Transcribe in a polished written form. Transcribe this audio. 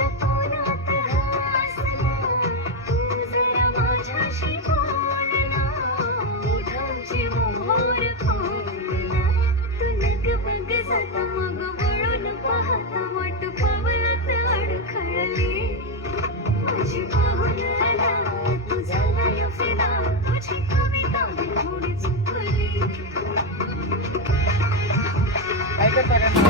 तुझ्या तोंडात हसलं, तू जरा माझ्याशी बोलला, ओठांची मोहर खोलला, तू नग बग जाता मग वळून पाहता वाट पावलात अडखळली, माझी पाहून आला तू झाला फिदा, तुझी कविता थोडी चुकली. काय करता